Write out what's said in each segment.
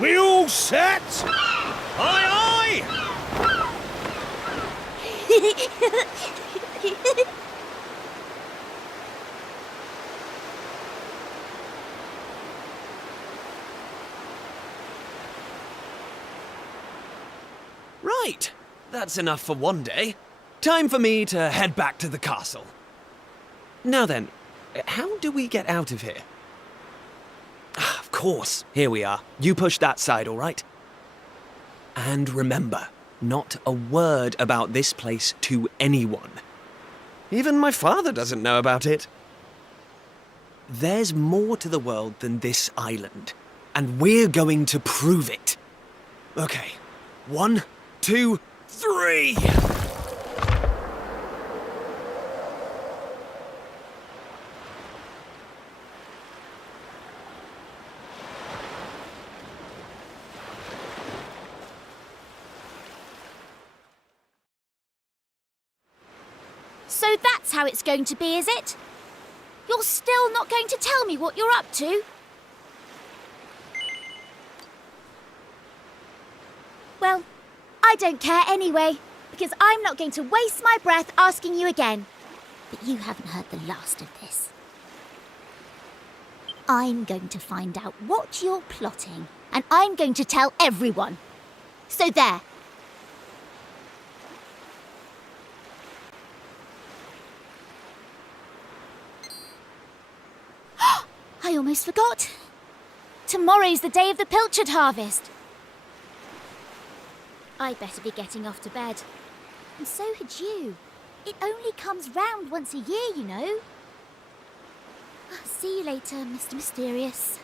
We all set? Aye, aye! Right, that's enough for one day. Time for me to head back to the castle. Now then, how do we get out of here? Ah, of course, here we are. You push that side, all right? And remember, not a word about this place to anyone. Even my father doesn't know about it. There's more to the world than this island, and we're going to prove it. Okay, 1, 2, 3! So that's how it's going to be, is it? You're still not going to tell me what you're up to? Well, I don't care anyway, because I'm not going to waste my breath asking you again. But you haven't heard the last of this. I'm going to find out what you're plotting, and I'm going to tell everyone. So there. I almost forgot. Tomorrow's the day of the pilchard harvest. I'd better be getting off to bed. And so had you. It only comes round once a year, you know. See you later, Mr. Mysterious.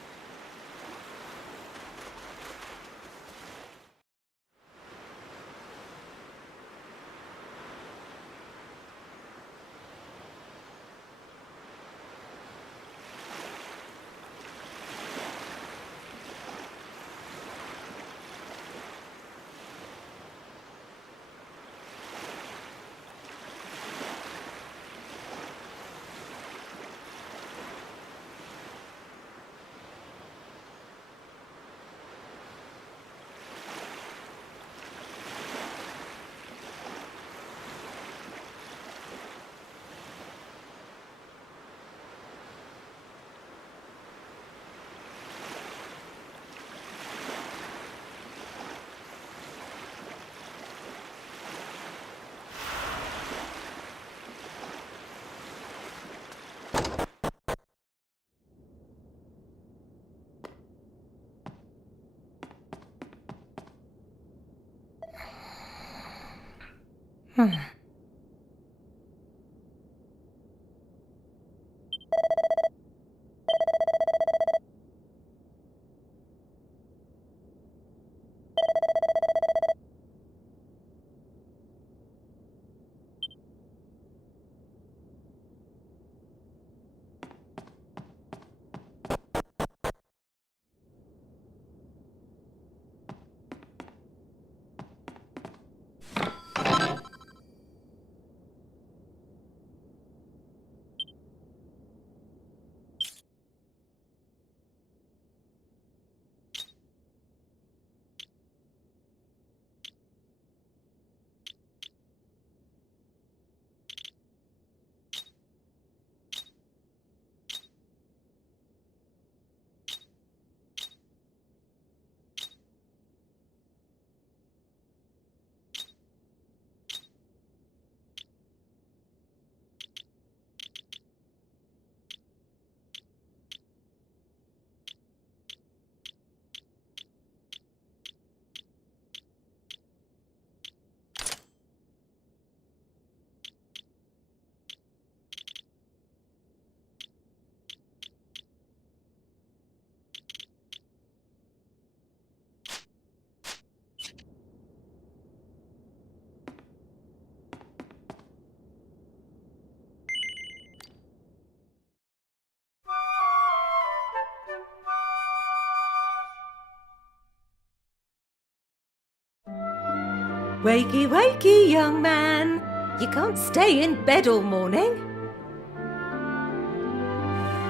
Wakey, wakey, young man. You can't stay in bed all morning.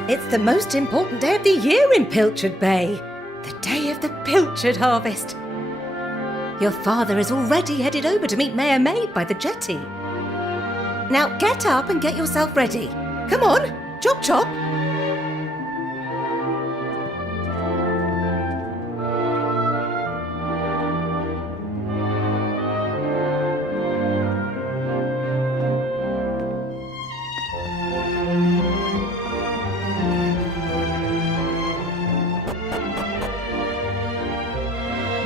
It's the most important day of the year in Pilchard Bay. The day of the pilchard harvest. Your father is already headed over to meet Mayor Maid by the jetty. Now get up and get yourself ready. Come on, chop chop.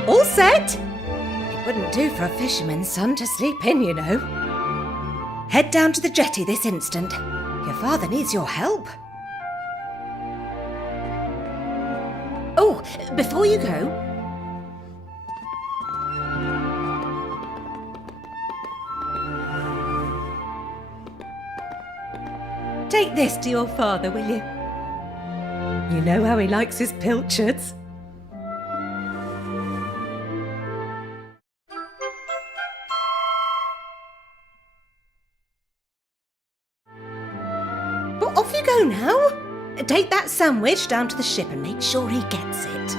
All set? It wouldn't do for a fisherman's son to sleep in, you know. Head down to the jetty this instant. Your father needs your help. Oh, before you go... take this to your father, will you? You know how he likes his pilchards. Well, off you go now. Take that sandwich down to the ship and make sure he gets it.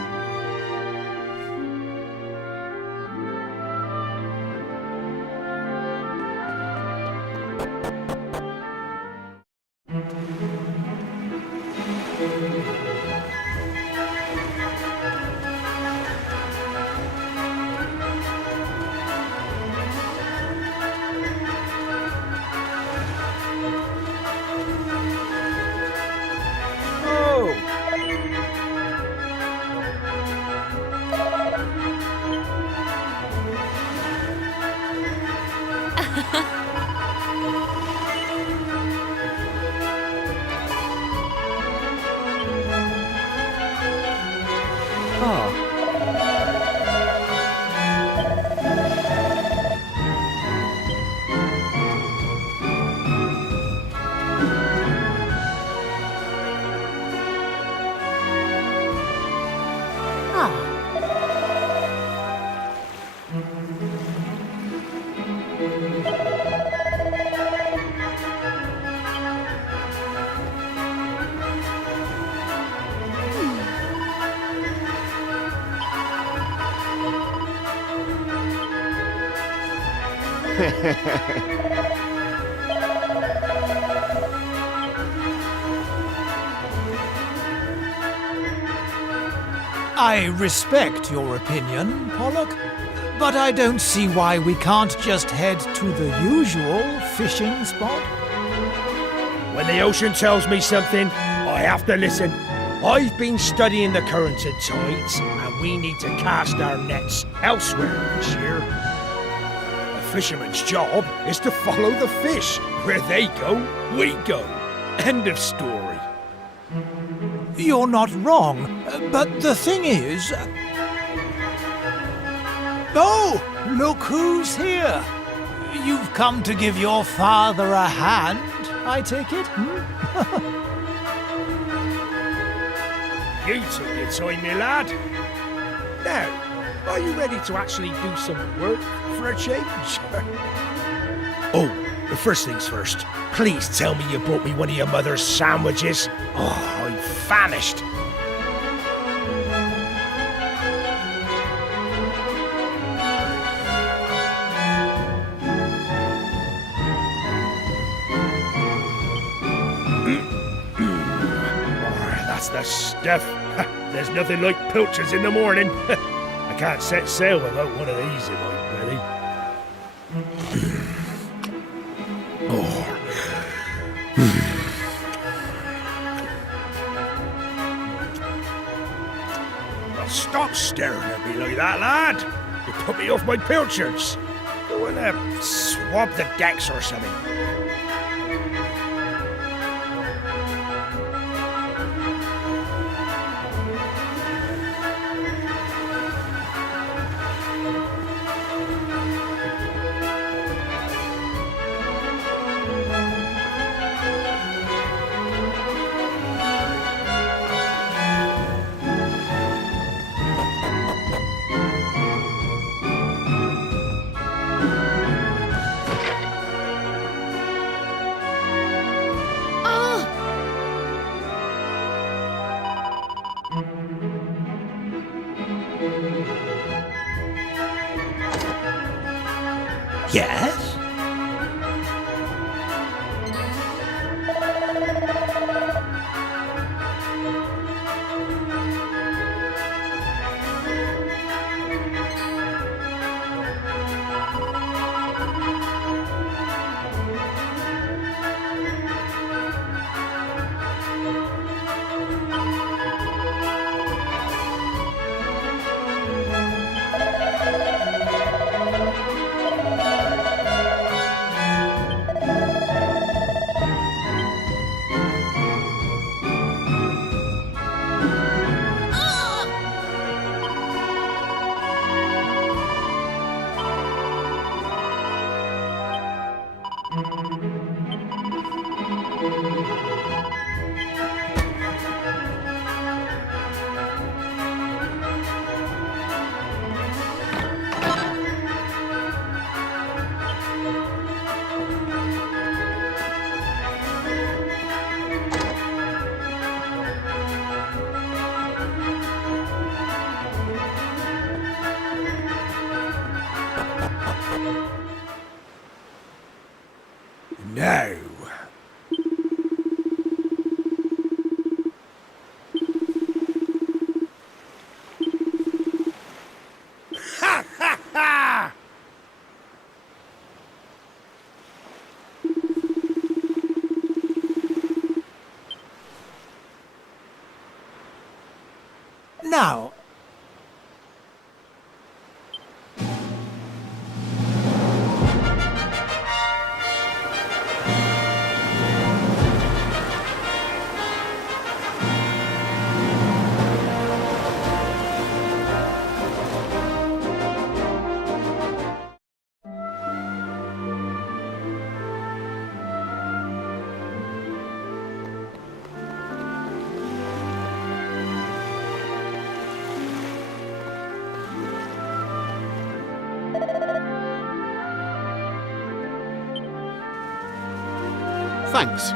I respect your opinion, Pollock, but I don't see why we can't just head to the usual fishing spot. When the ocean tells me something, I have to listen. I've been studying the currents and tides, and we need to cast our nets elsewhere this year. A fisherman's job is to follow the fish. Where they go, we go. End of story. You're not wrong, but the thing is... Oh, look who's here. You've come to give your father a hand, I take it? You took your time, my lad. Now, are you ready to actually do some work for a change? Oh, first things first. Please tell me you brought me one of your mother's sandwiches. Oh, I'm famished. That's the stuff. There's nothing like pilchards in the morning. I can't set sail without one of these in my belly. Now stop staring at me like that, lad. You put me off my pilchards. Go and swab the decks or something. Yes? No. Ha ha ha! Now, Thanks.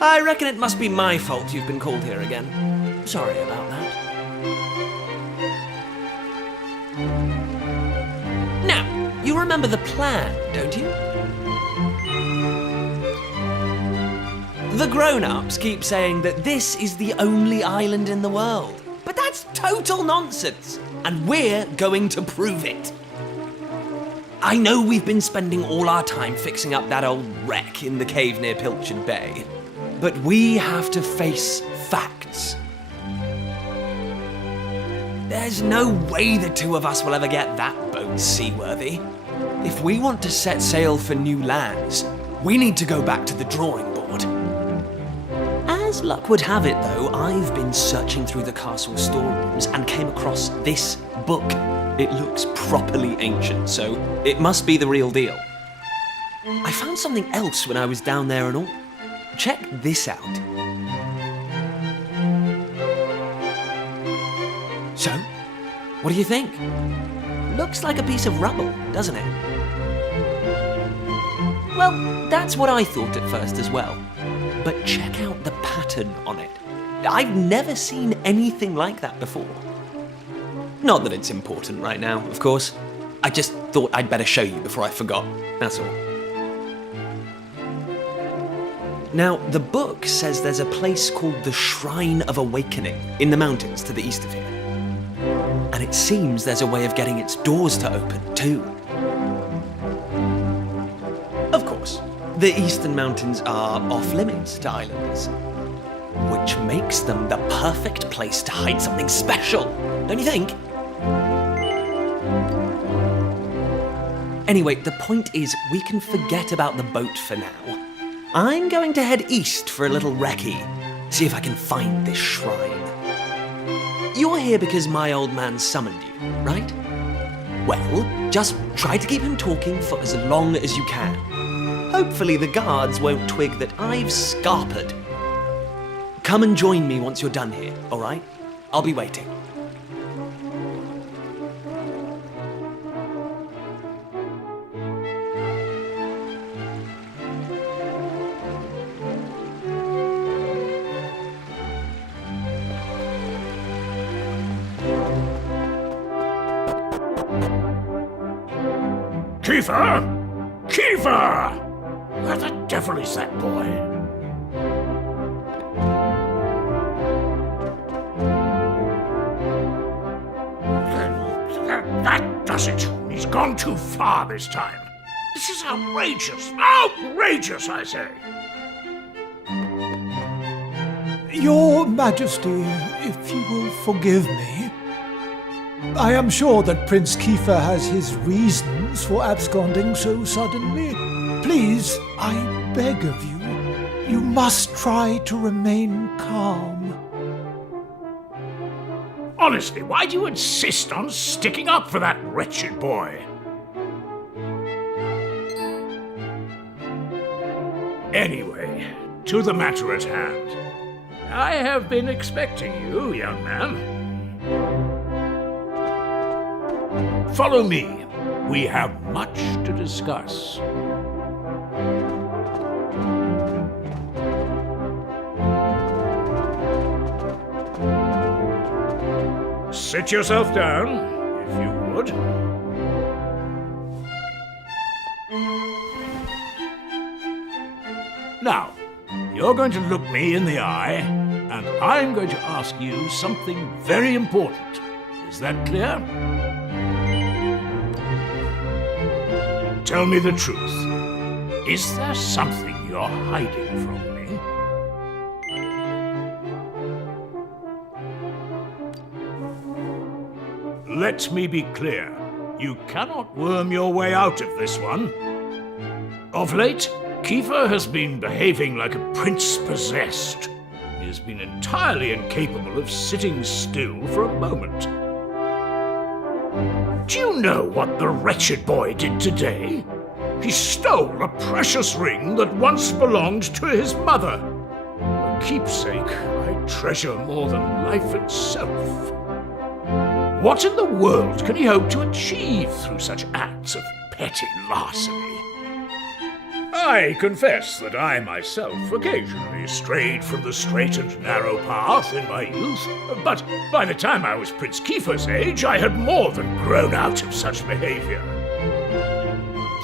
I reckon it must be my fault you've been called here again. Sorry about that. Now, you remember the plan, don't you? The grown-ups keep saying that this is the only island in the world. But that's total nonsense, and we're going to prove it. I know we've been spending all our time fixing up that old wreck in the cave near Pilchard Bay, but we have to face facts. There's no way the two of us will ever get that boat seaworthy. If we want to set sail for new lands, we need to go back to the drawing board. As luck would have it, though, I've been searching through the castle storerooms and came across this book. It looks properly ancient, so it must be the real deal. I found something else when I was down there and all. Check this out. So, what do you think? Looks like a piece of rubble, doesn't it? Well, that's what I thought at first as well. But check out the pattern on it. I've never seen anything like that before. Not that it's important right now, of course. I just thought I'd better show you before I forgot, that's all. Now, the book says there's a place called the Shrine of Awakening in the mountains to the east of here. And it seems there's a way of getting its doors to open, too. Of course, the eastern mountains are off-limits to islanders, which makes them the perfect place to hide something special, don't you think? Anyway, the point is, we can forget about the boat for now. I'm going to head east for a little recce, see if I can find this shrine. You're here because my old man summoned you, right? Well, just try to keep him talking for as long as you can. Hopefully the guards won't twig that I've scarpered. Come and join me once you're done here, all right? I'll be waiting. Kiefer! Kiefer! Where the devil is that boy? That does it. He's gone too far this time. This is outrageous. Outrageous, I say. Your Majesty, if you will forgive me, I am sure that Prince Kiefer has his reasons for absconding so suddenly. Please, I beg of you, you must try to remain calm. Honestly, why do you insist on sticking up for that wretched boy? Anyway, to the matter at hand. I have been expecting you, young man. Follow me. We have much to discuss. Sit yourself down, if you would. Now, you're going to look me in the eye, and I'm going to ask you something very important. Is that clear? Tell me the truth. Is there something you're hiding from me? Let me be clear. You cannot worm your way out of this one. Of late, Kiefer has been behaving like a prince possessed. He has been entirely incapable of sitting still for a moment. Do you know what the wretched boy did today? He stole a precious ring that once belonged to his mother. A keepsake I treasure more than life itself. What in the world can he hope to achieve through such acts of petty larceny? I confess that I myself occasionally strayed from the straight and narrow path in my youth, but by the time I was Prince Kiefer's age, I had more than grown out of such behavior.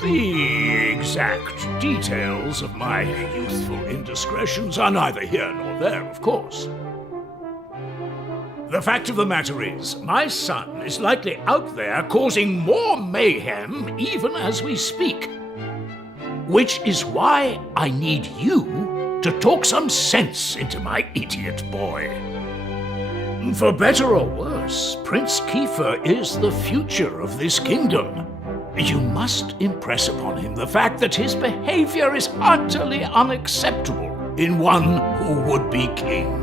The exact details of my youthful indiscretions are neither here nor there, of course. The fact of the matter is, my son is likely out there causing more mayhem even as we speak. Which is why I need you to talk some sense into my idiot boy. For better or worse, Prince Kiefer is the future of this kingdom. You must impress upon him the fact that his behavior is utterly unacceptable in one who would be king.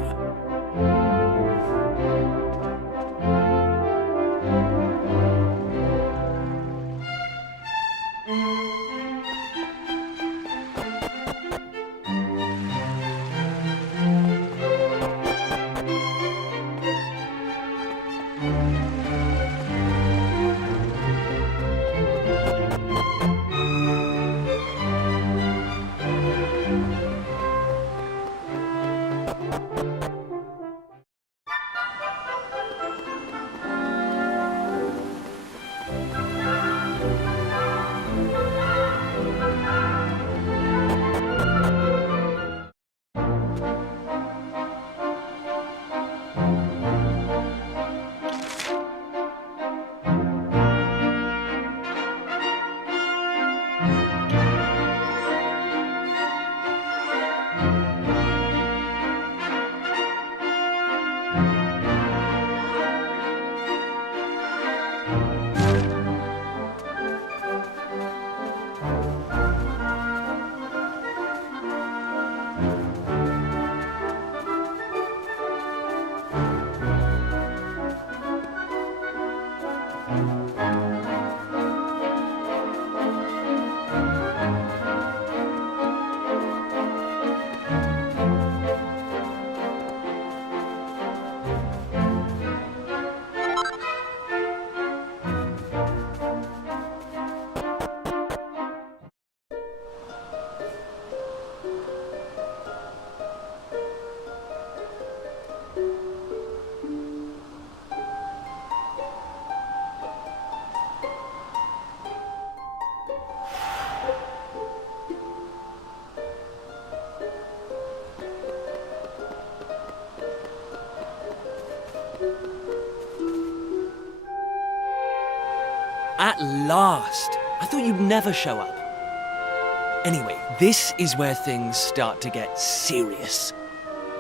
At last! I thought you'd never show up. Anyway, this is where things start to get serious.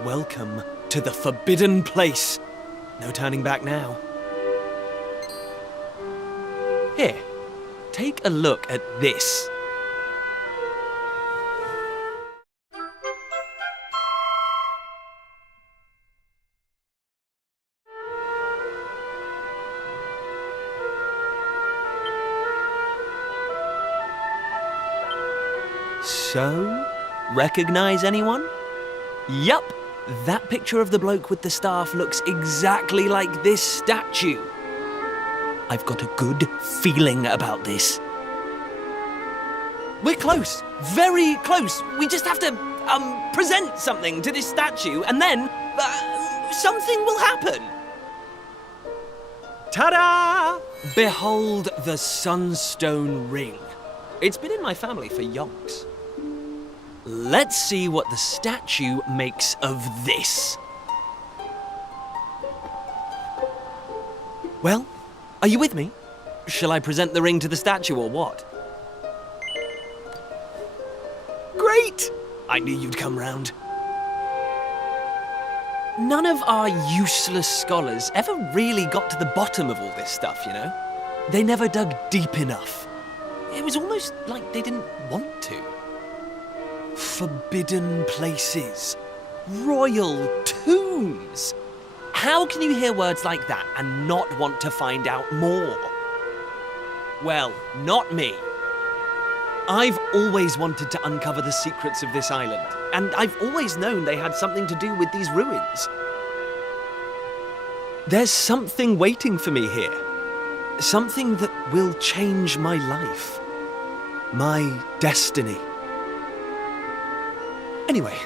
Welcome to the forbidden place. No turning back now. Here, take a look at this. So, recognize anyone? Yup, that picture of the bloke with the staff looks exactly like this statue. I've got a good feeling about this. We're close, very close. We just have to, present something to this statue and then, something will happen. Ta-da! Behold the Sunstone Ring. It's been in my family for yonks. Let's see what the statue makes of this. Well, are you with me? Shall I present the ring to the statue or what? Great! I knew you'd come round. None of our useless scholars ever really got to the bottom of all this stuff, you know? They never dug deep enough. It was almost like they didn't want to. Forbidden places. Royal tombs. How can you hear words like that and not want to find out more? Well, not me. I've always wanted to uncover the secrets of this island, and I've always known they had something to do with these ruins. There's something waiting for me here. Something that will change my life. My destiny. Anyway,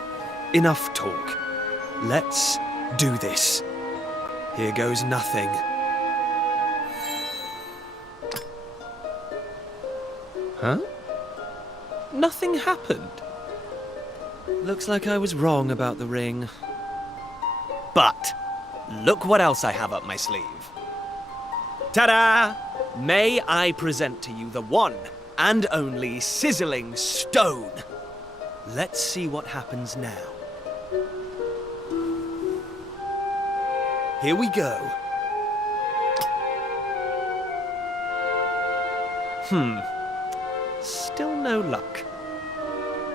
enough talk. Let's do this. Here goes nothing. Huh? Nothing happened. Looks like I was wrong about the ring. But look what else I have up my sleeve. Ta-da! May I present to you the one and only sizzling stone. Let's see what happens now. Here we go. Still no luck.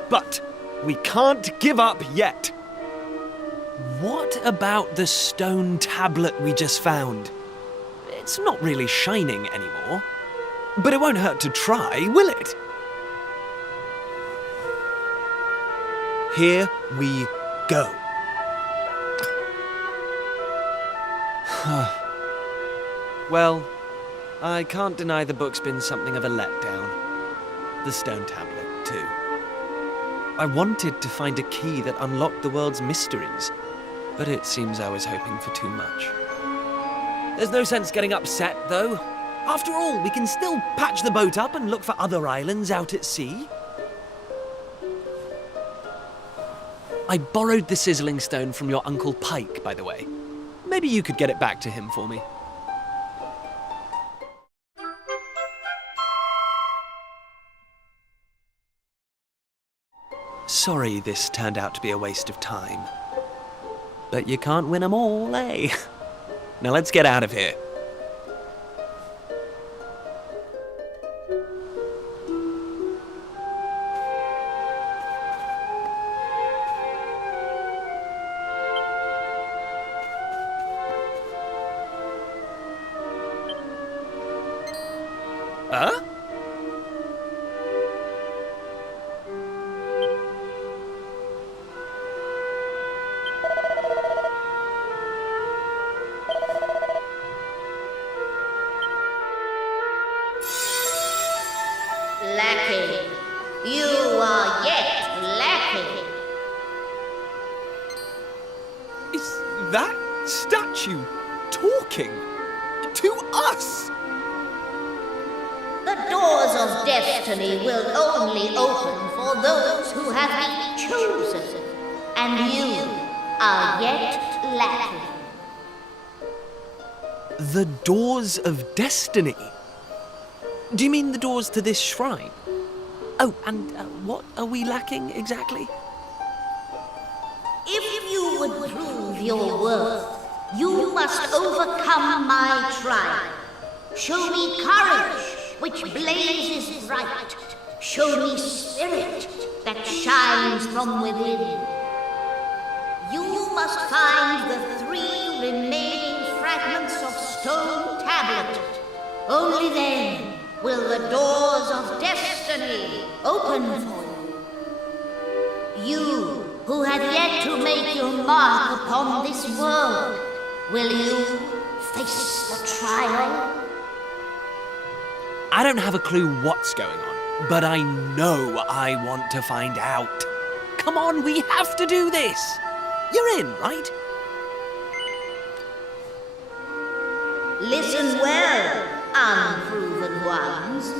But we can't give up yet. What about the stone tablet we just found? It's not really shining anymore. But it won't hurt to try, will it? Here we go. Well, I can't deny the book's been something of a letdown. The stone tablet, too. I wanted to find a key that unlocked the world's mysteries, but it seems I was hoping for too much. There's no sense getting upset, though. After all, we can still patch the boat up and look for other islands out at sea. I borrowed the sizzling stone from your Uncle Pike, by the way. Maybe you could get it back to him for me. Sorry this turned out to be a waste of time. But you can't win 'em all, eh? Now let's get out of here. Huh? Lacking. You are yet lacking. Is that statue talking to us? The doors of destiny will only open for those who have been chosen, and you are yet lacking. The doors of destiny? Do you mean the doors to this shrine? Oh, and what are we lacking exactly? If you would prove your worth, you must overcome my trial. Show me courage, which blazes bright. Show me spirit that shines from within. You must find the 3 remaining fragments of stone tablet. Only then will the doors of destiny open for you. You who have yet to make your mark upon this world, will you face the trial? I don't have a clue what's going on, but I know I want to find out. Come on, we have to do this. You're in, right? Listen well, unproven ones.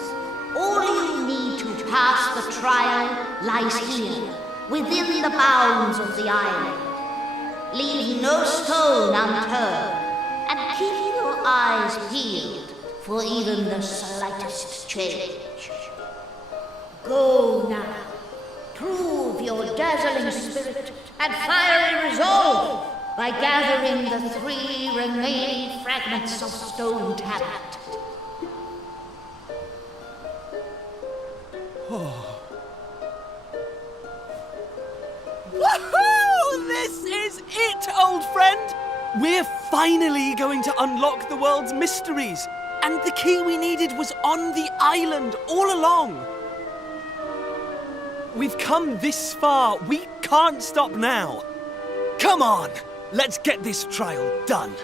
All you need to pass the trial lies here, within the bounds of the island. Leave no stone unturned, and keep your eyes peeled for even the slightest change. Go now. Prove your dazzling spirit and fiery resolve by gathering the 3 remaining fragments of stone tablet. Woohoo! This is it, old friend! We're finally going to unlock the world's mysteries. And the key we needed was on the island all along. We've come this far. We can't stop now. Come on, let's get this trial done.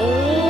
Eh?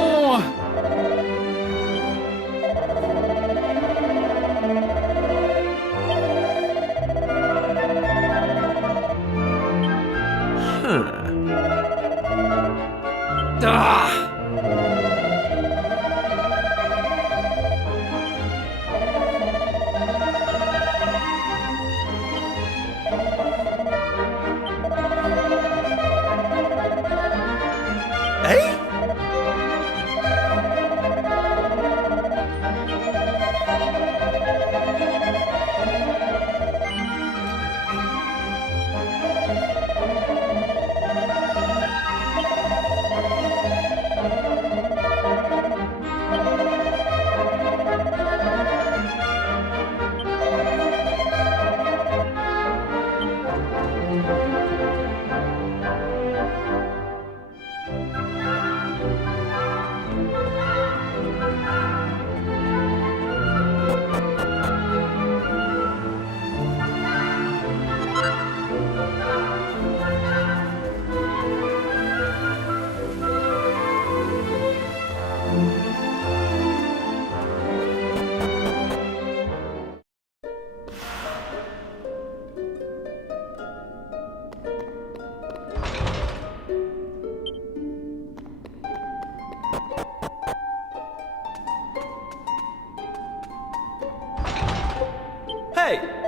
Hey!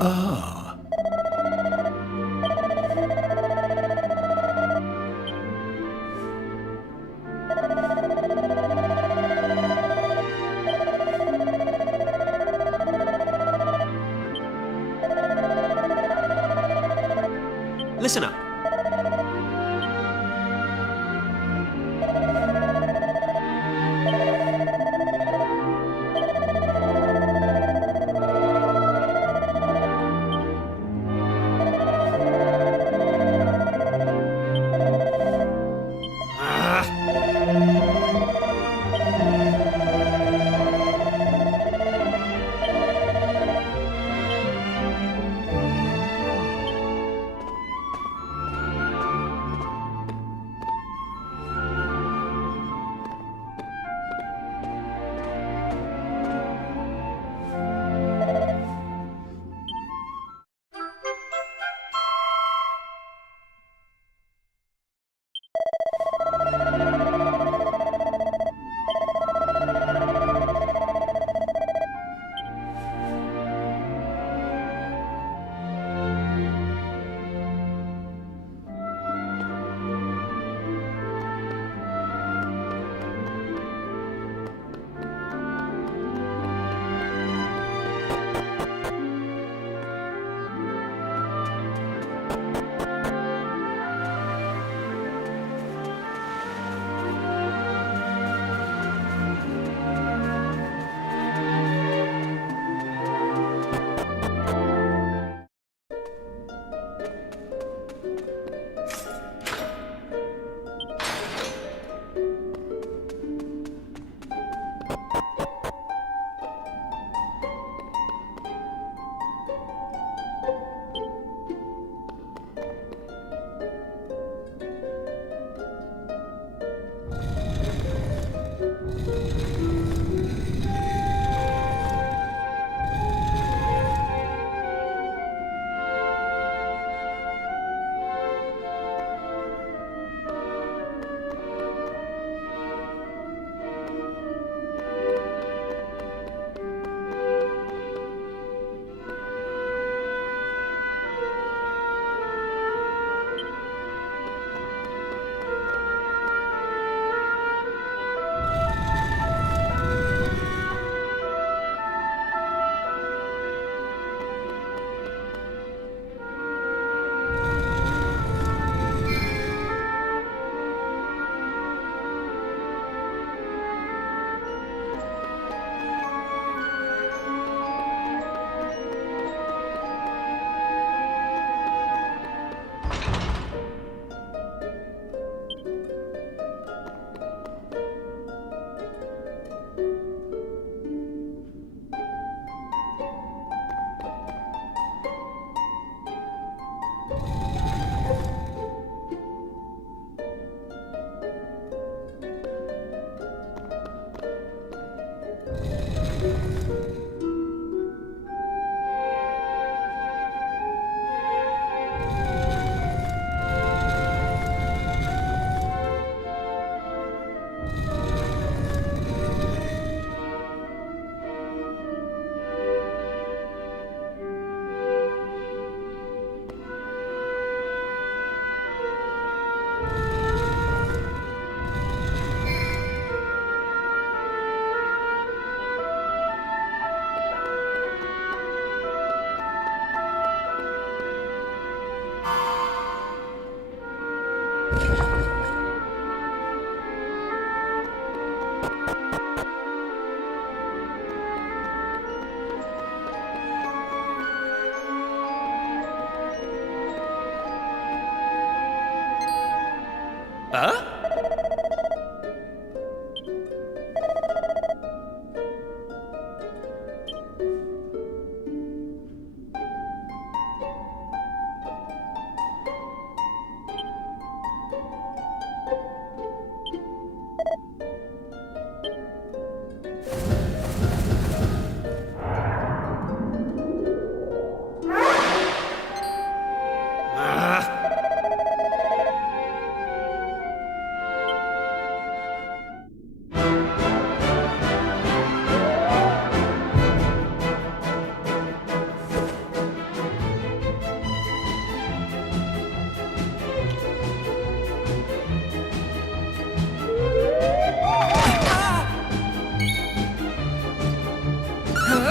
Ah. Listen up.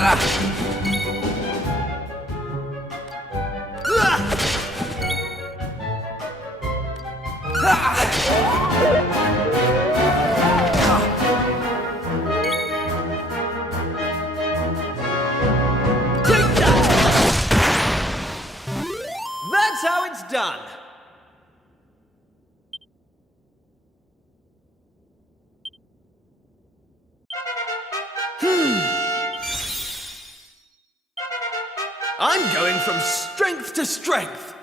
That's how it's done. I'm going from strength to strength.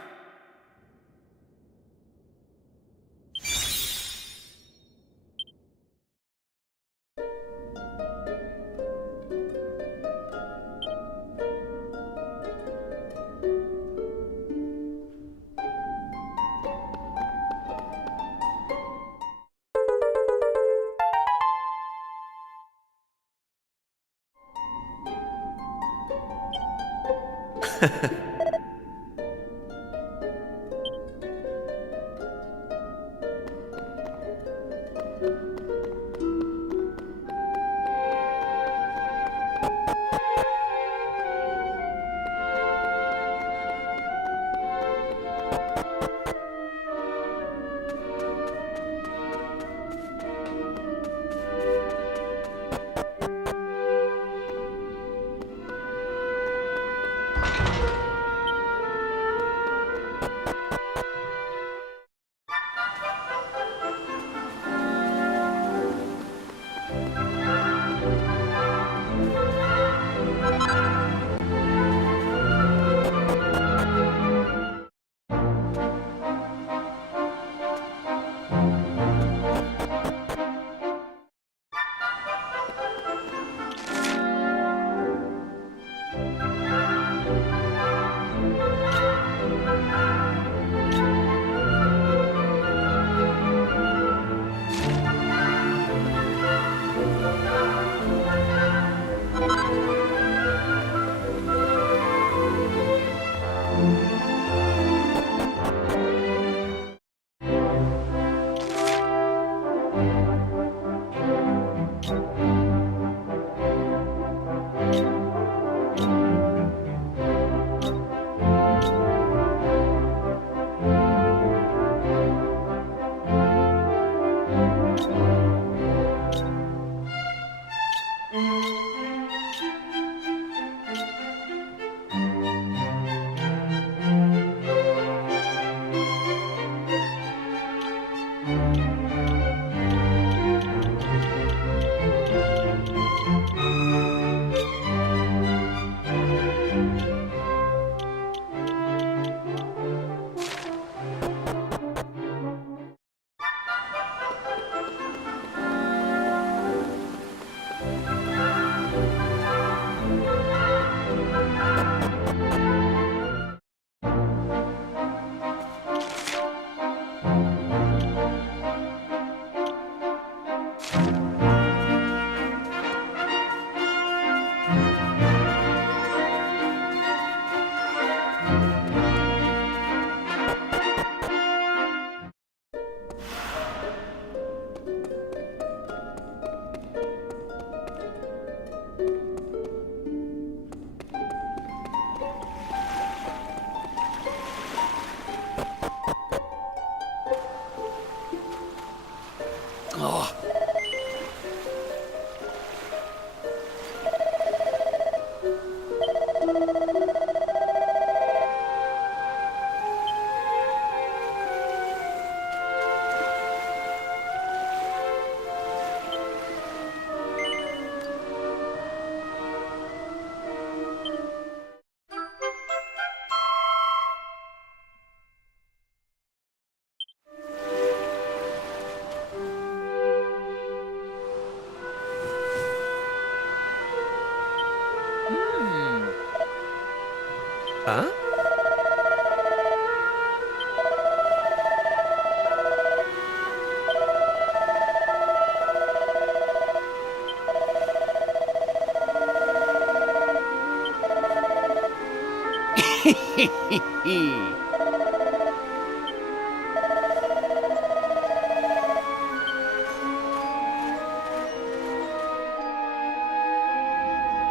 Huh?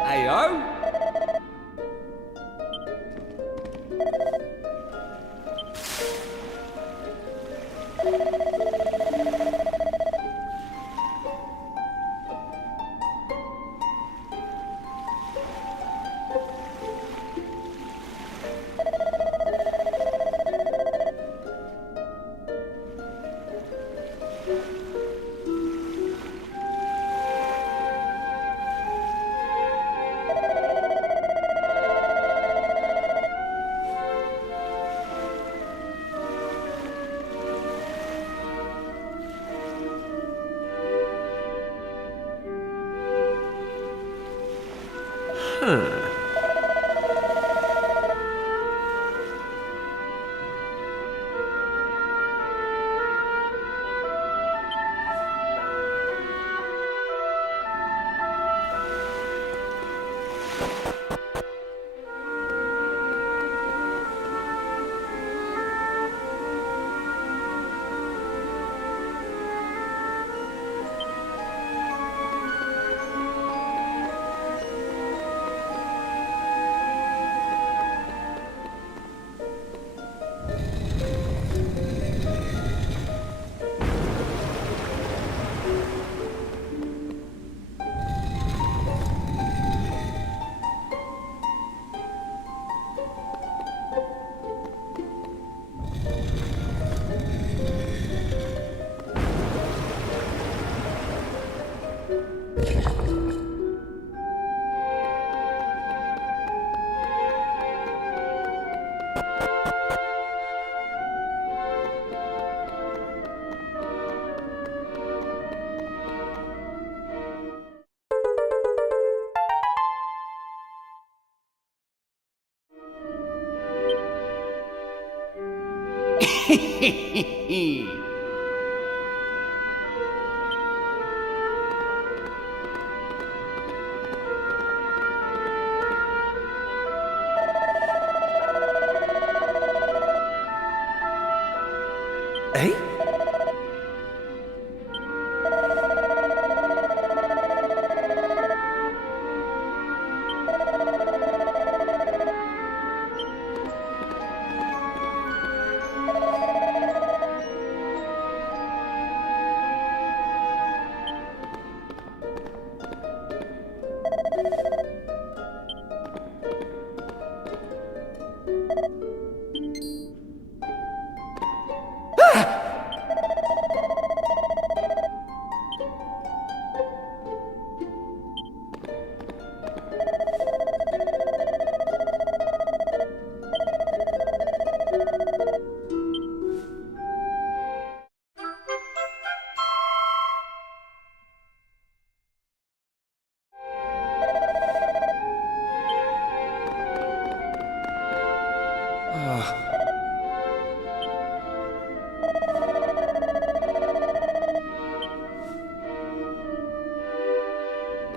Ayo. Eh?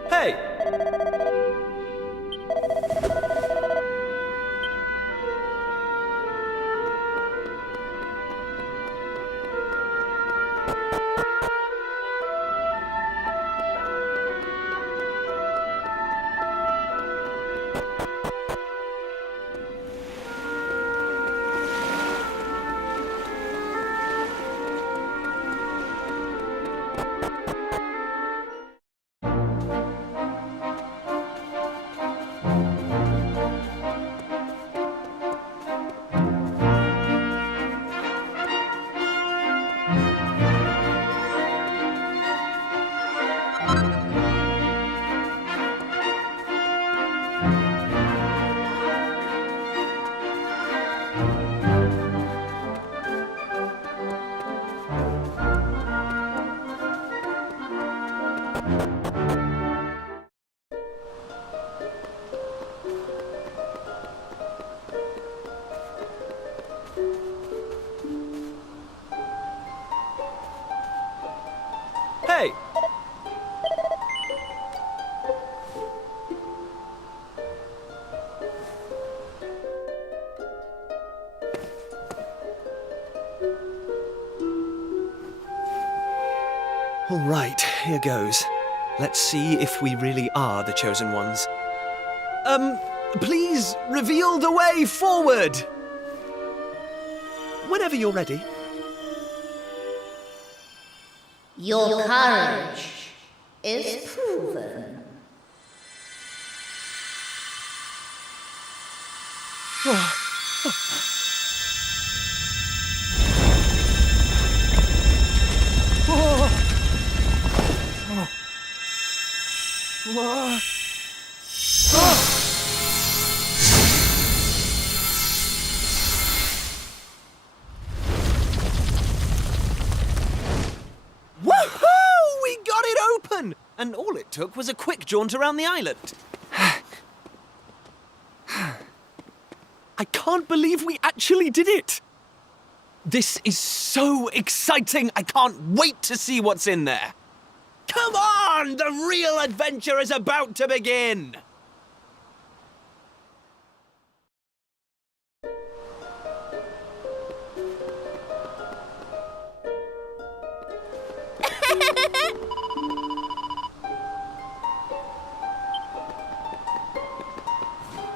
Hey! Hey! All right, here goes. Let's see if we really are the chosen ones. Please reveal the way forward! Whenever you're ready. Your courage is proven. Woohoo! We got it open! And all it took was a quick jaunt around the island. I can't believe we actually did it! This is so exciting! I can't wait to see what's in there! Come on! The real adventure is about to begin!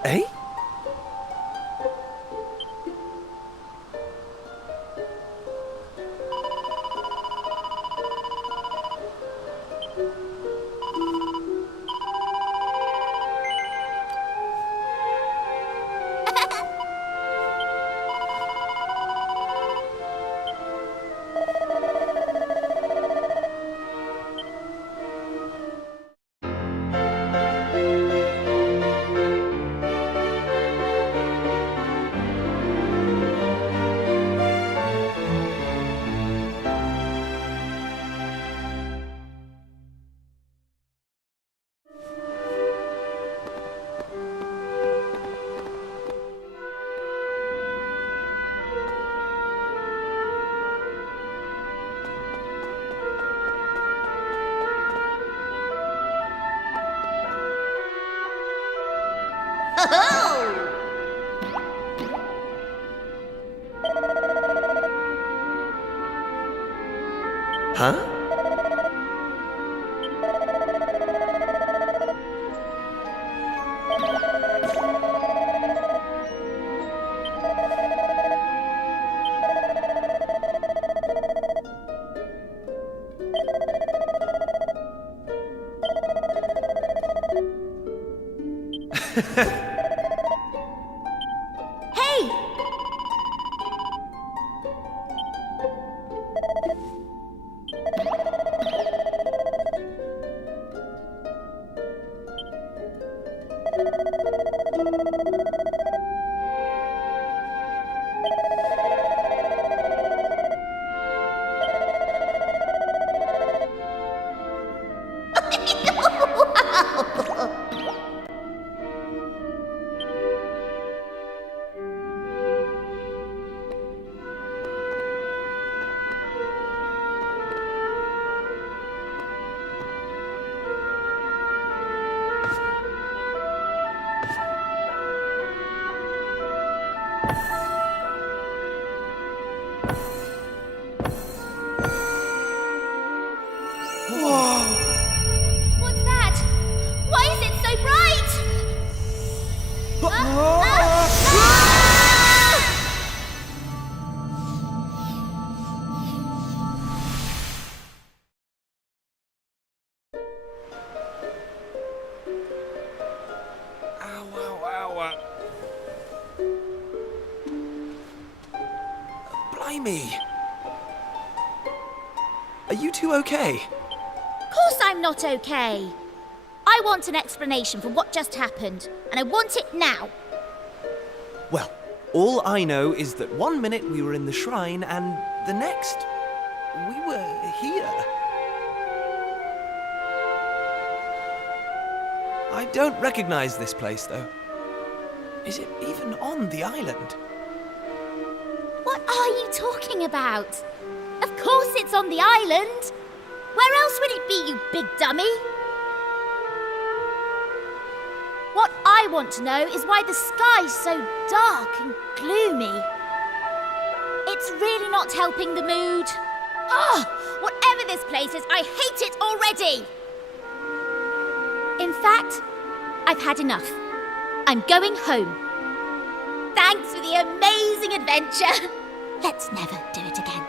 Eh? Huh? Hey! What's that? Why is it so bright? Ow, ow, ow. Blimey. Are you two okay? Of course I'm not okay. I want an explanation for what just happened, and I want it now. Well, all I know is that 1 minute we were in the shrine and the next we were here. I don't recognize this place, though. Is it even on the island? What are you talking about? Of course it's on the island. Where else would it be, you big dummy? What I want to know is why the sky's so dark and gloomy. It's really not helping the mood. Ugh! Whatever this place is, I hate it already! In fact, I've had enough. I'm going home. Thanks for the amazing adventure. Let's never do it again.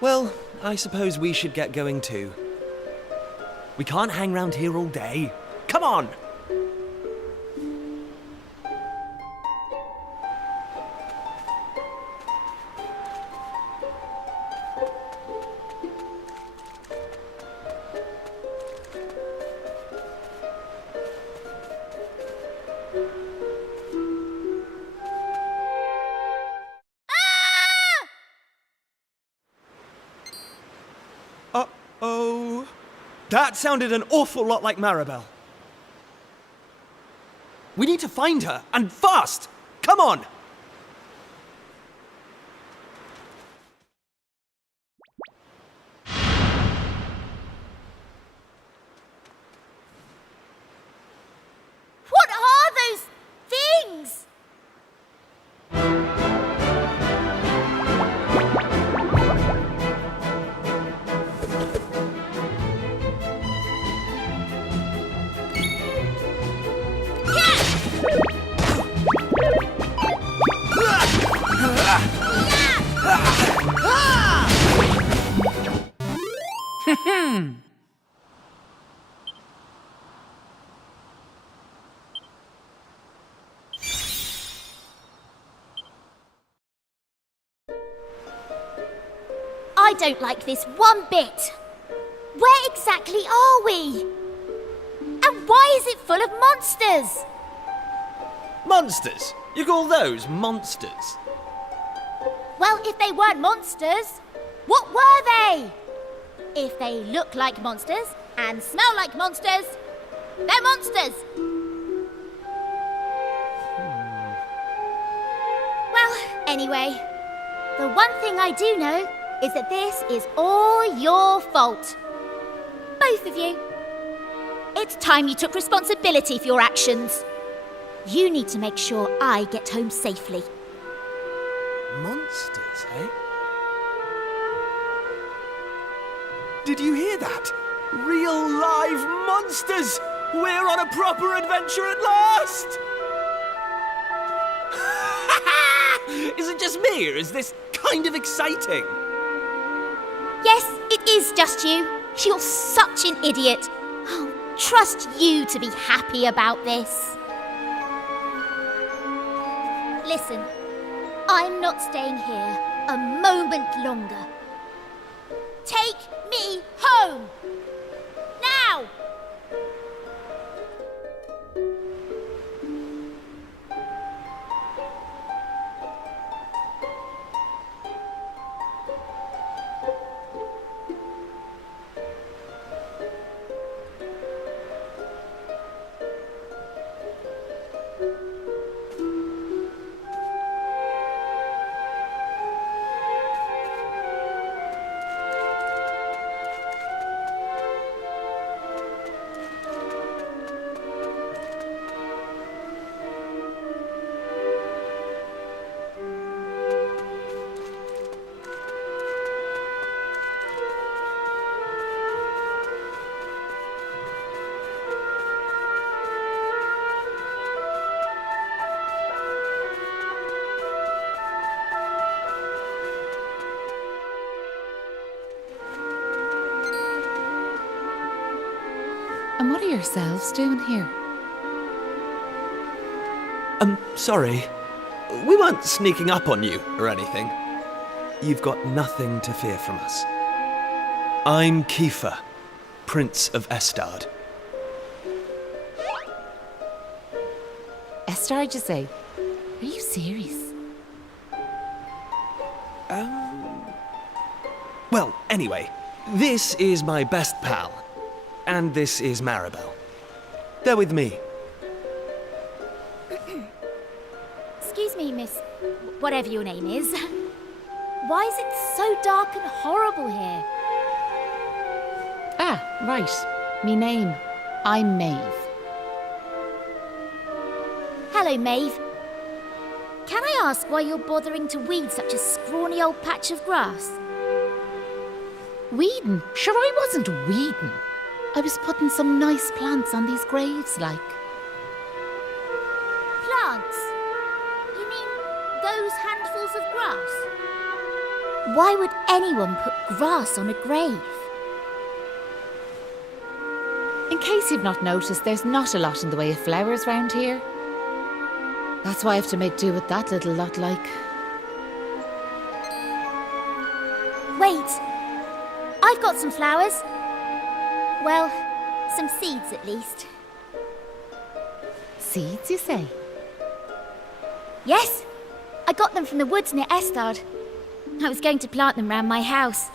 Well, I suppose we should get going too. We can't hang around here all day. Come on! Uh-oh. That sounded an awful lot like Maribel. We need to find her, and fast! Come on! What are those things? I don't like this one bit. Where exactly are we? And why is it full of monsters? Monsters? You call those monsters? Well, if they weren't monsters, what were they? If they look like monsters and smell like monsters, they're monsters. Well, anyway, the one thing I do know is that this is all your fault. Both of you. It's time you took responsibility for your actions. You need to make sure I get home safely. Monsters, eh? Did you hear that? Real live monsters! We're on a proper adventure at last! Is it just me, or is this kind of exciting? Yes, it is just you. You're such an idiot. I'll trust you to be happy about this. Listen, I'm not staying here a moment longer. Take me home! Now! And what are yourselves doing here? Sorry. We weren't sneaking up on you or anything. You've got nothing to fear from us. I'm Kiefer, Prince of Estard. Estard, you say? Are you serious? Well, anyway, this is my best pal. And this is Maribel. They're with me. Excuse me, miss, whatever your name is. Why is it so dark and horrible here? Ah, right. Me name. I'm Maeve. Hello, Maeve. Can I ask why you're bothering to weed such a scrawny old patch of grass? Weeding? Sure, I wasn't weeding. I was putting some nice plants on these graves, like. Plants? You mean those handfuls of grass? Why would anyone put grass on a grave? In case you've not noticed, there's not a lot in the way of flowers round here. That's why I have to make do with that little lot, like. Wait, I've got some flowers. Well, some seeds at least. Seeds, you say? Yes, I got them from the woods near Estard. I was going to plant them round my house.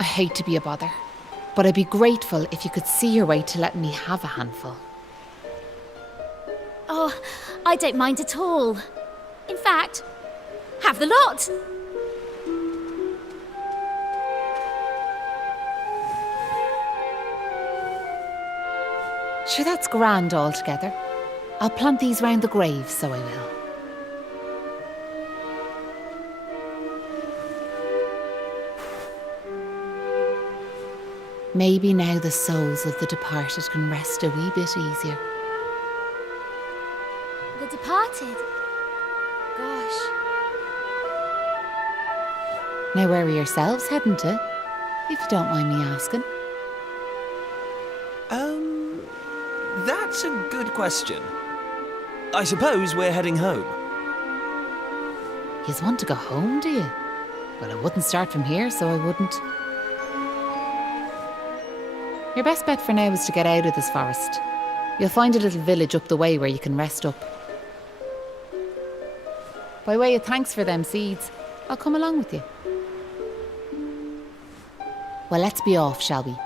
I hate to be a bother. But I'd be grateful if you could see your way to letting me have a handful. Oh, I don't mind at all. In fact, have the lot. Sure, that's grand altogether. I'll plant these round the grave, so I will. Maybe now the souls of the departed can rest a wee bit easier. The departed? Gosh. Now where are yourselves heading to? If you don't mind me asking. That's a good question. I suppose we're heading home. Yous want to go home, do you? Well, I wouldn't start from here, so I wouldn't. Your best bet for now is to get out of this forest. You'll find a little village up the way where you can rest up. By way of thanks for them seeds, I'll come along with you. Well, let's be off, shall we?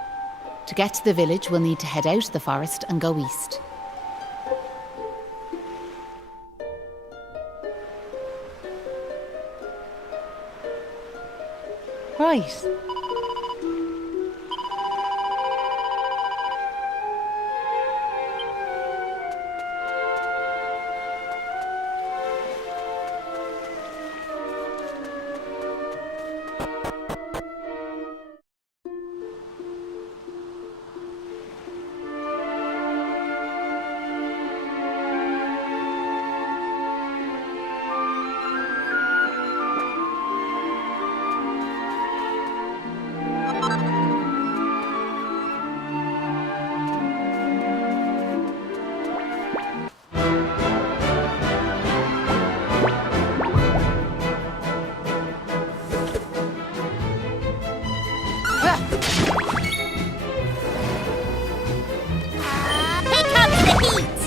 To get to the village, we'll need to head out of the forest and go east. Right. Here comes the heat!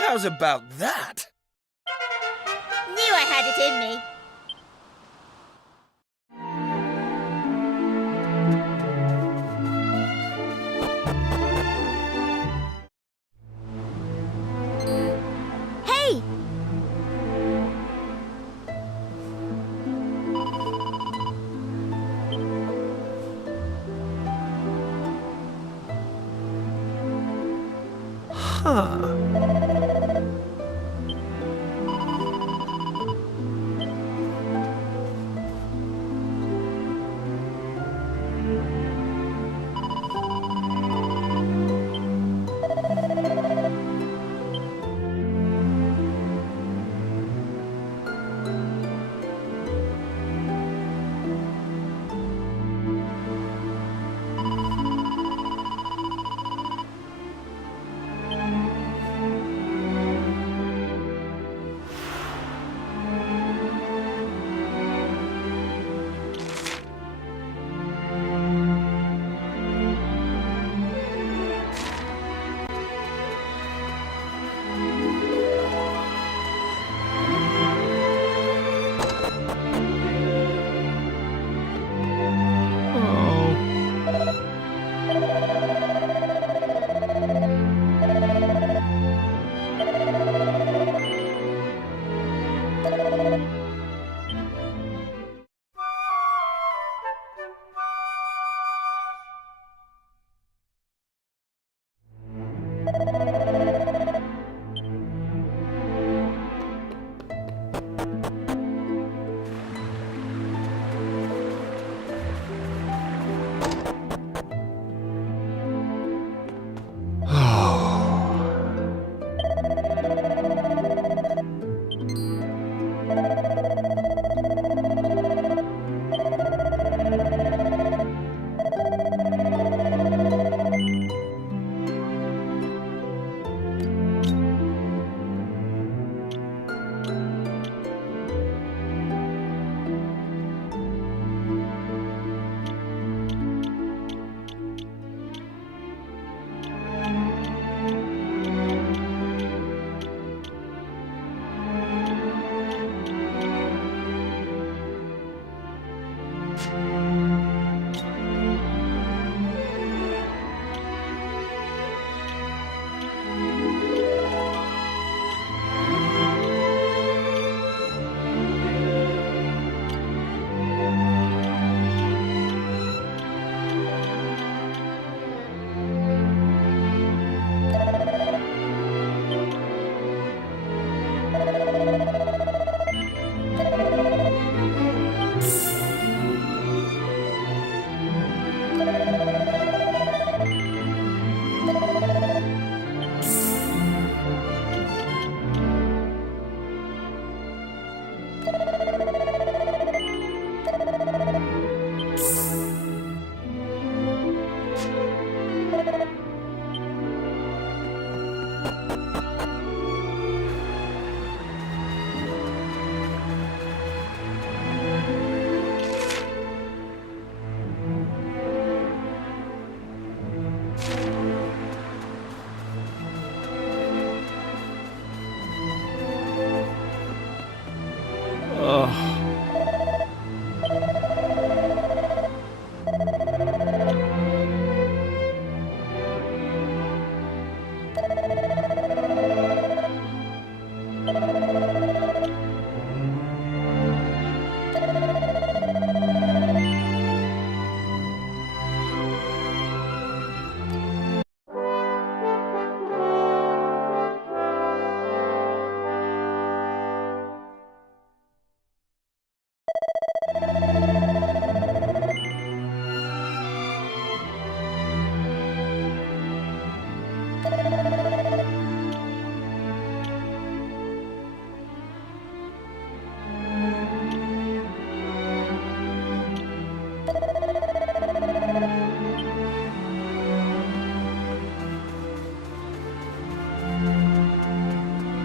How's about that? Knew I had it in me. Hey! Huh.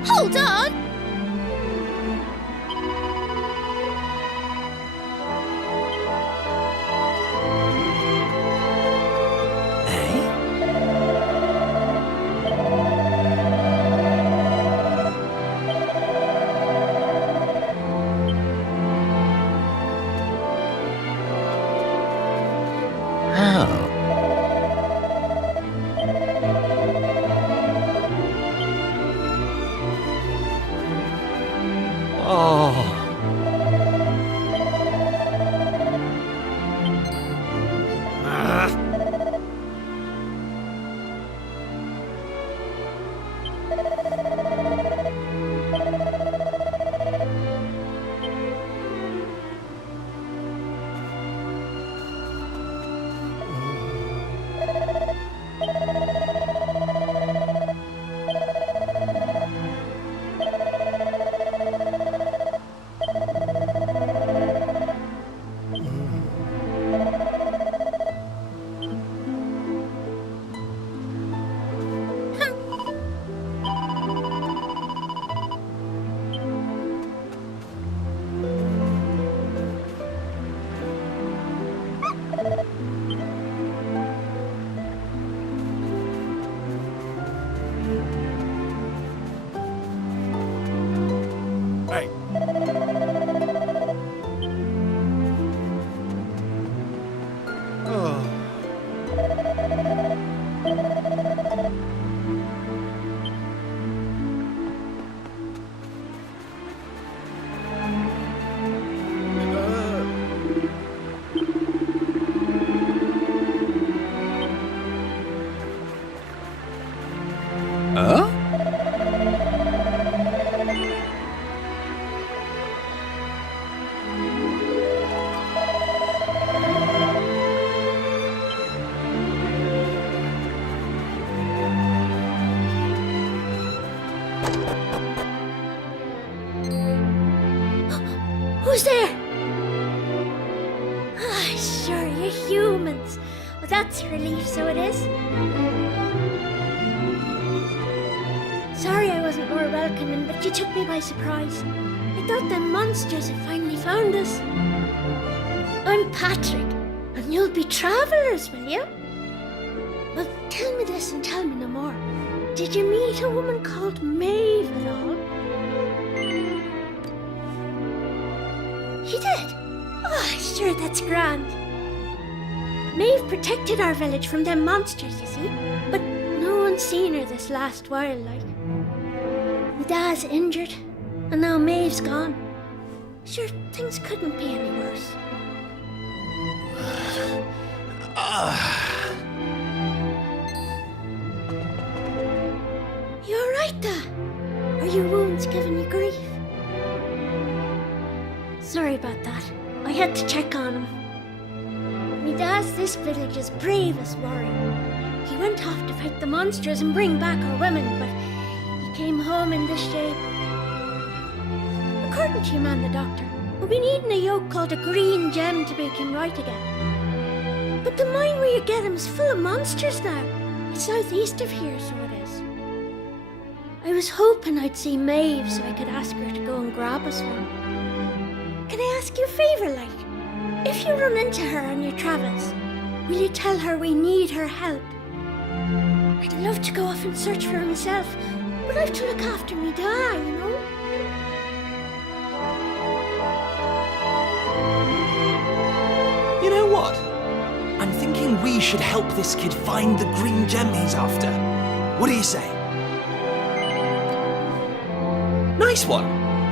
Hold on! Who's there? Ah, sure, you're humans. Well, that's a relief, so it is. Sorry I wasn't more welcoming, but you took me by surprise. I thought them monsters had finally found us. I'm Patrick, and you'll be travellers, will you? Well, tell me this and tell me no more. Did you meet a woman called Maeve at all? You did? Oh, sure, that's grand. Maeve protected our village from them monsters, you see. But no one's seen her this last while, like. My dad's injured, and now Maeve's gone. Sure, things couldn't be any worse. You alright, Da? Are your wounds giving you grief? Sorry about that. I had to check on him. My Dad's this village's bravest warrior. He went off to fight the monsters and bring back our women, but he came home in this shape. According to your man, the doctor, we'll be needing a yoke called a green gem to make him right again. But the mine where you get him is full of monsters now. It's southeast of here, so it is. I was hoping I'd see Maeve so I could ask her to go and grab us one. Can I ask you a favour, like? If you run into her on your travels, will you tell her we need her help? I'd love to go off and search for her myself, but I've to look after me dad, you know? You know what? I'm thinking we should help this kid find the green gem he's after. What do you say? Nice one.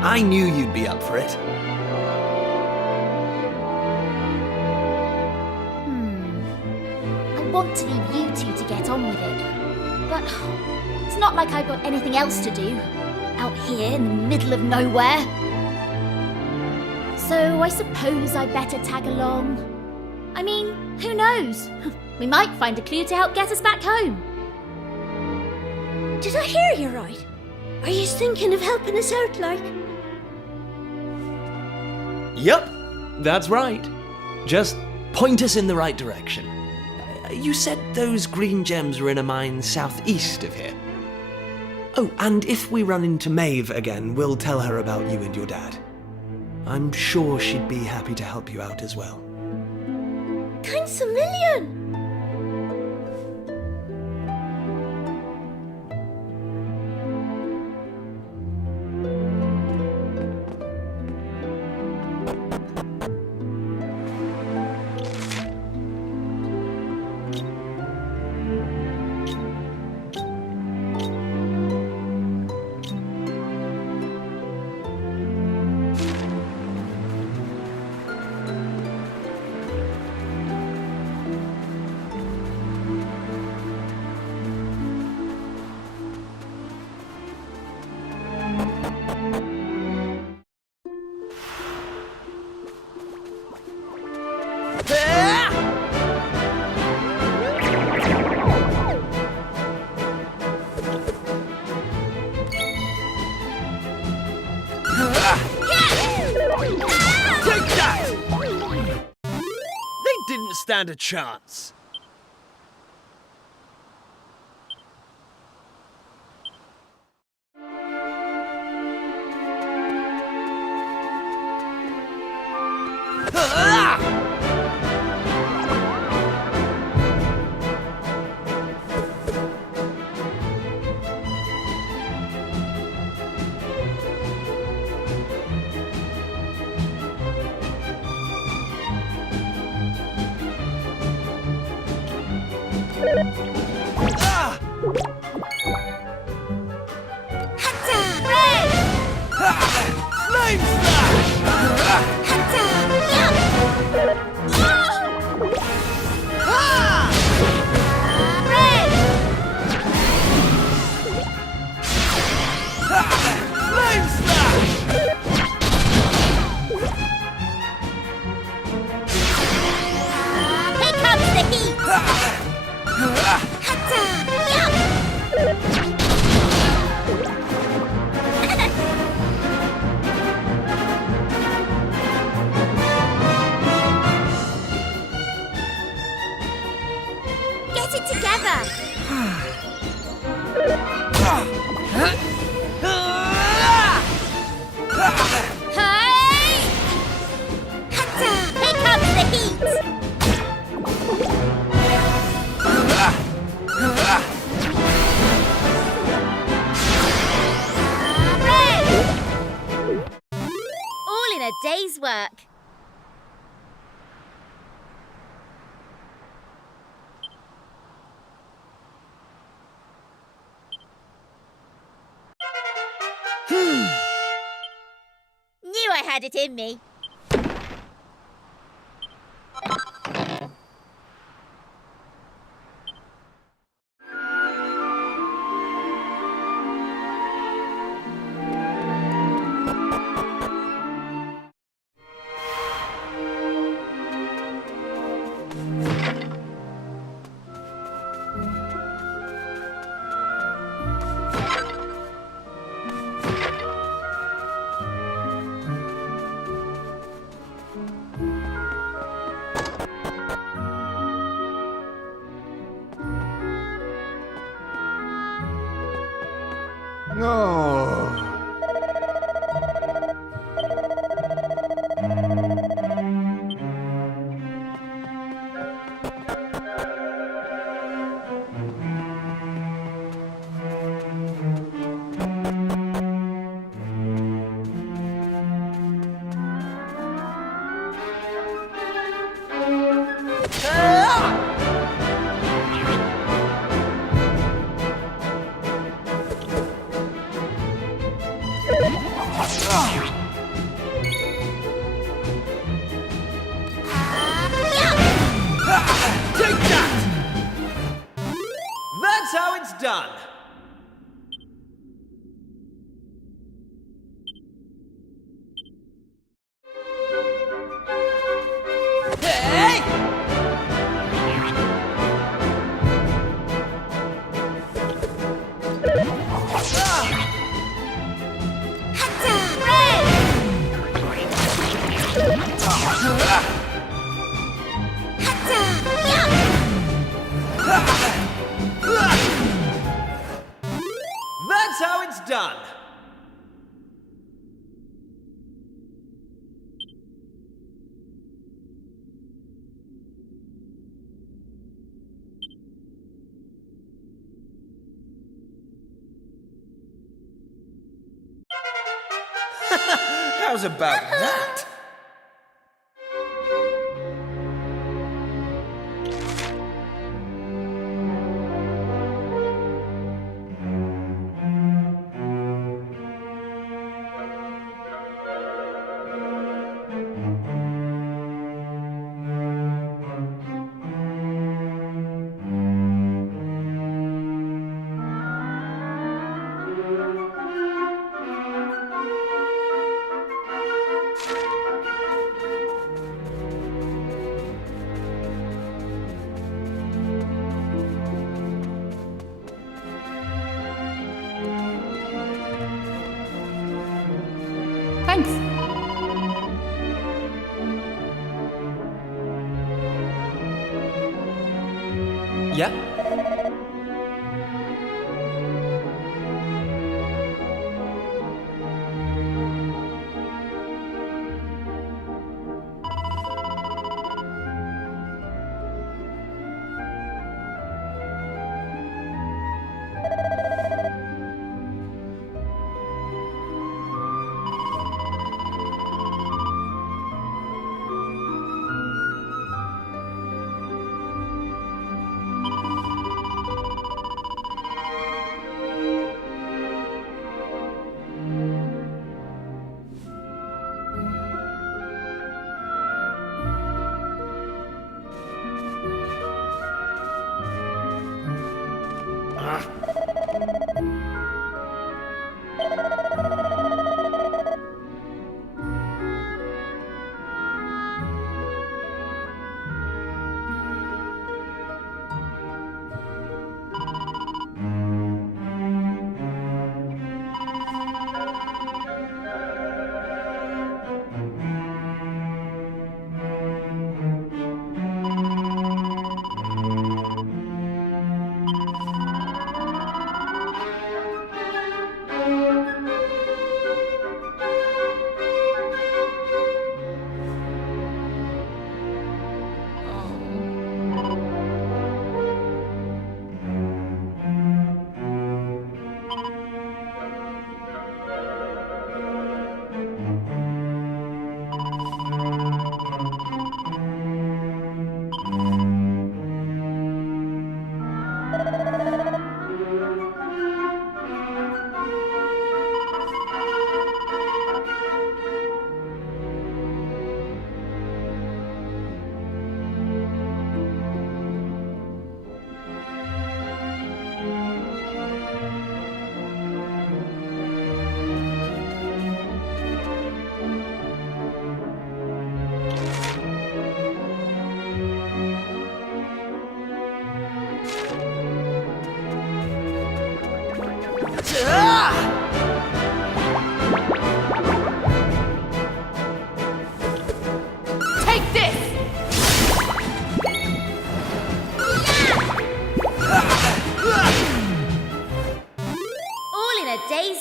I knew you'd be up for it. I want to leave you two to get on with it. But it's not like I've got anything else to do. Out here in the middle of nowhere. So I suppose I better tag along. I mean, who knows? We might find a clue to help get us back home. Did I hear you right? Are you thinking of helping us out, like? Yup, that's right. Just point us in the right direction. You said those green gems were in a mine southeast of here. Oh, and if we run into Maeve again, we'll tell her about you and your dad. I'm sure she'd be happy to help you out as well. Thanks a million! Take that! They didn't stand a chance. Flame Here comes the heat! Get it together! Hey! Here comes the heat! All in a day's work. Knew I had it in me. Oh. Take that! That's how it's done. Hey! That's how it's done. How's about that? Thanks. Yeah? Take this! All in a day's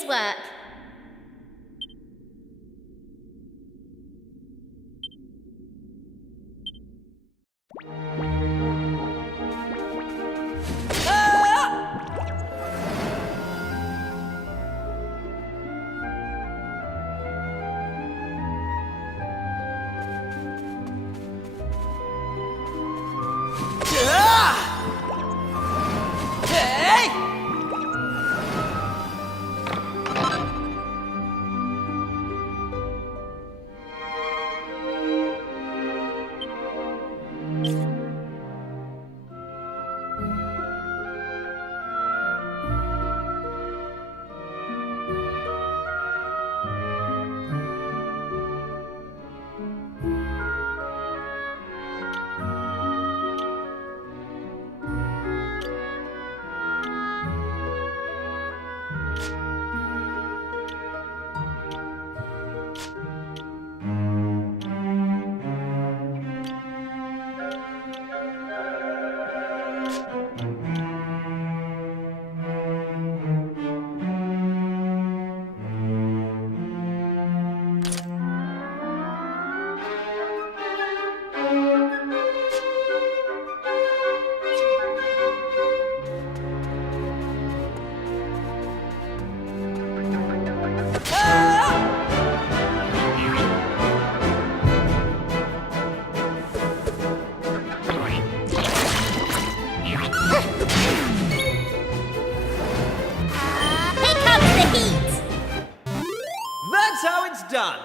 done.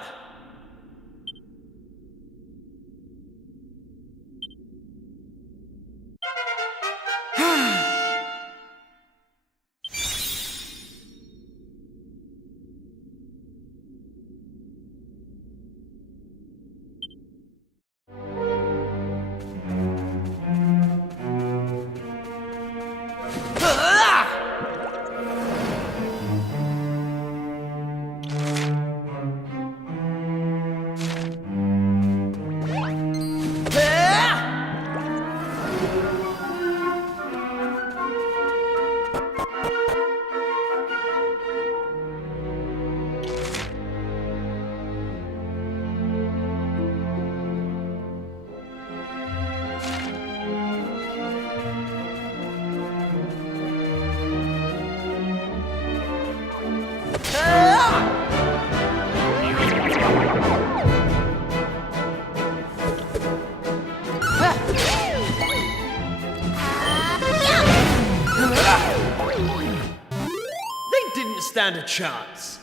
They didn't stand a chance.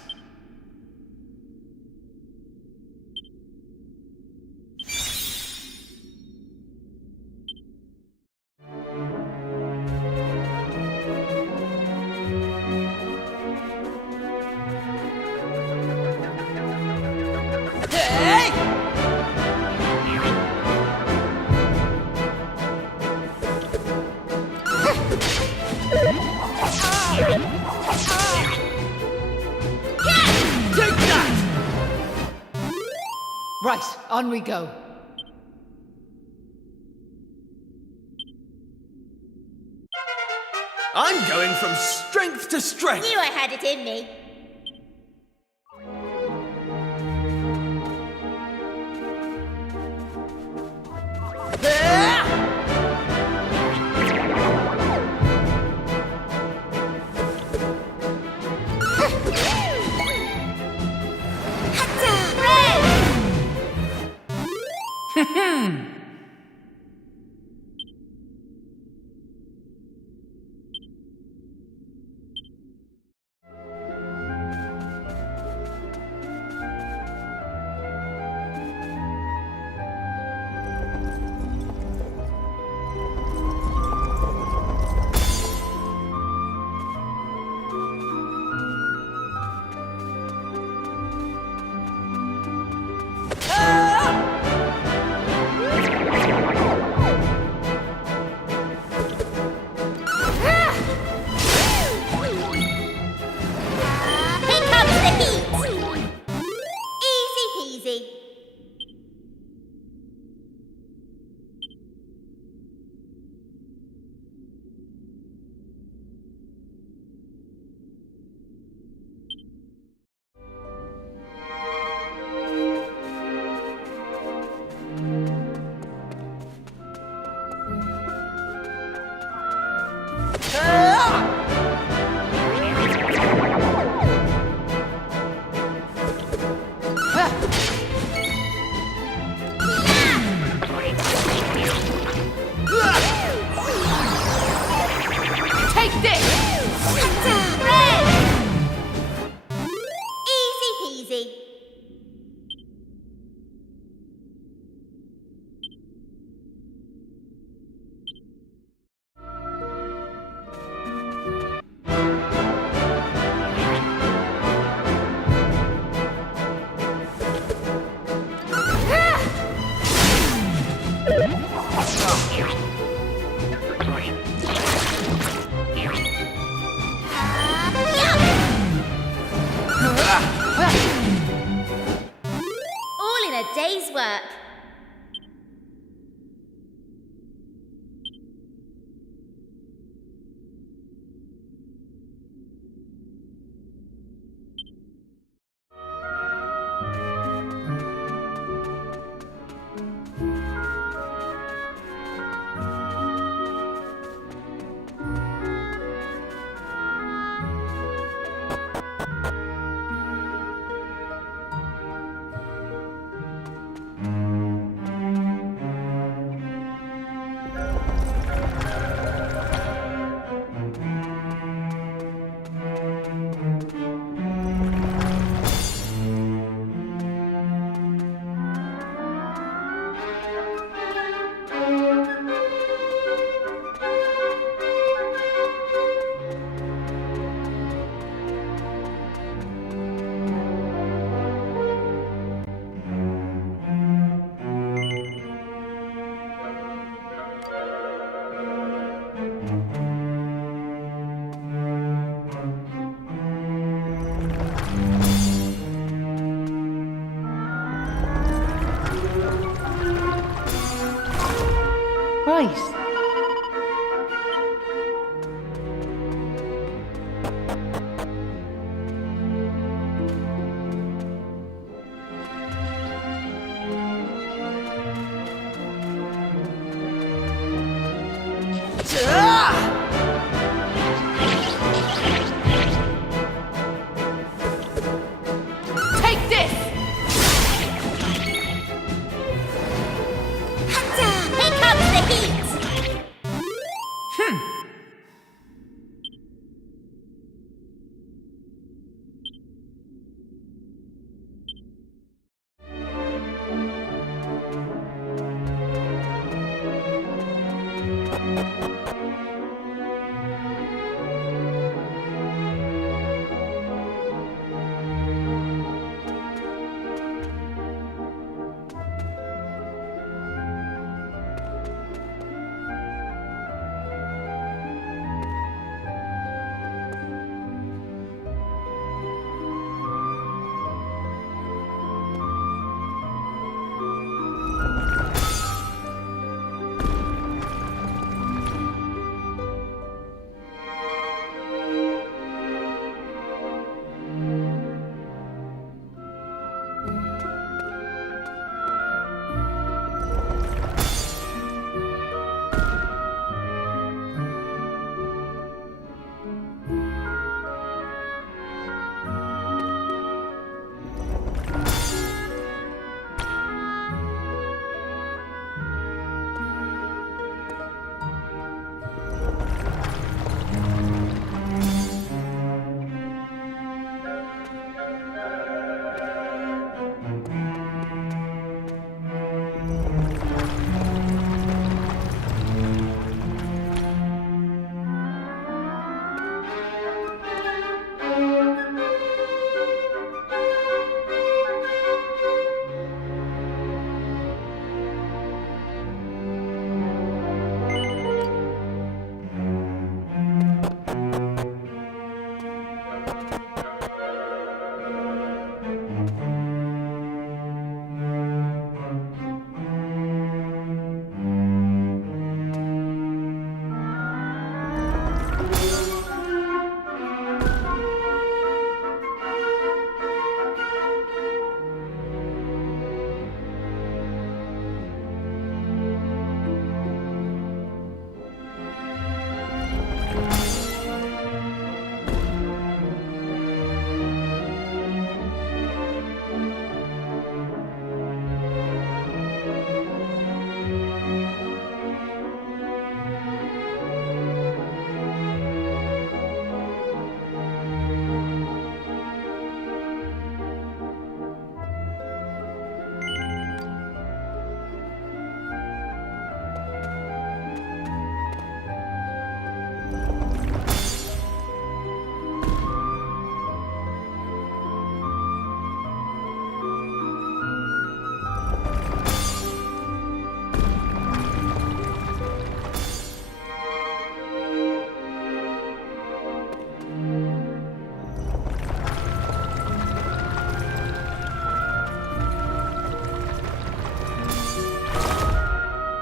Right, on we go. I'm going from strength to strength. Knew I had it in me. Take this! Easy peasy. All in a day's work. Right. Take this! Here comes the heat.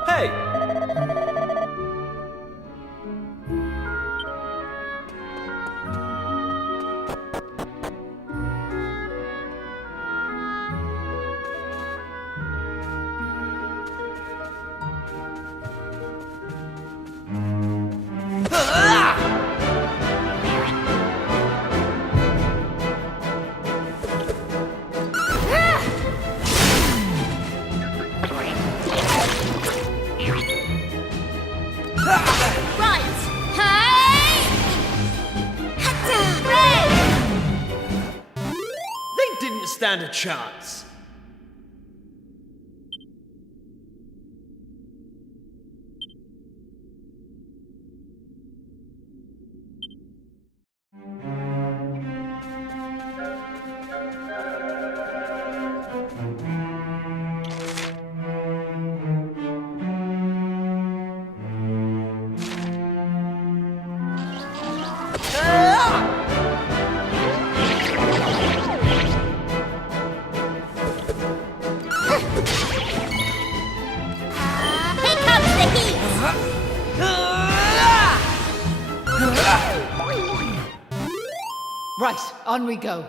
Hey! Right! Hey! Hatta! Red! They didn't stand a chance. Here comes the heat! Right, on we go.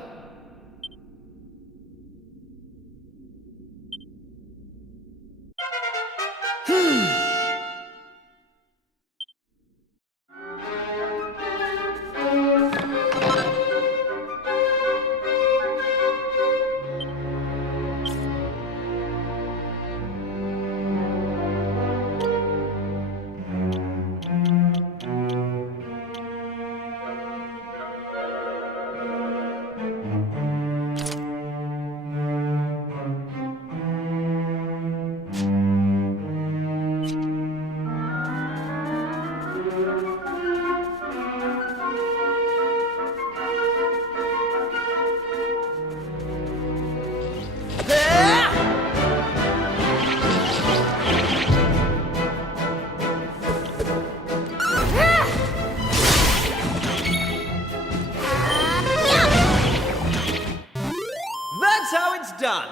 That's how it's done.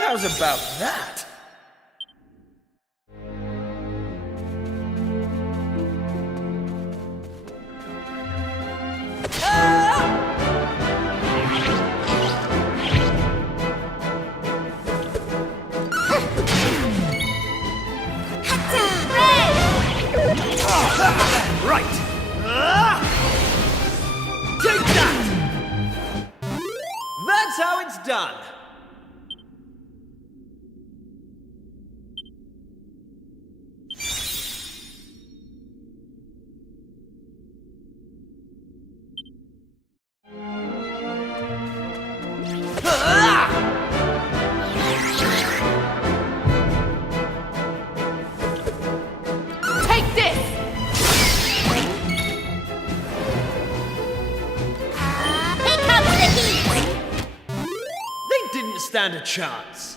How's about that? Right. Take that. That's how it's done. Take this! Here comes the heat! They didn't stand a chance.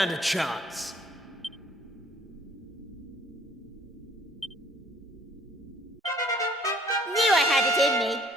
stand a chance. Knew I had it in me.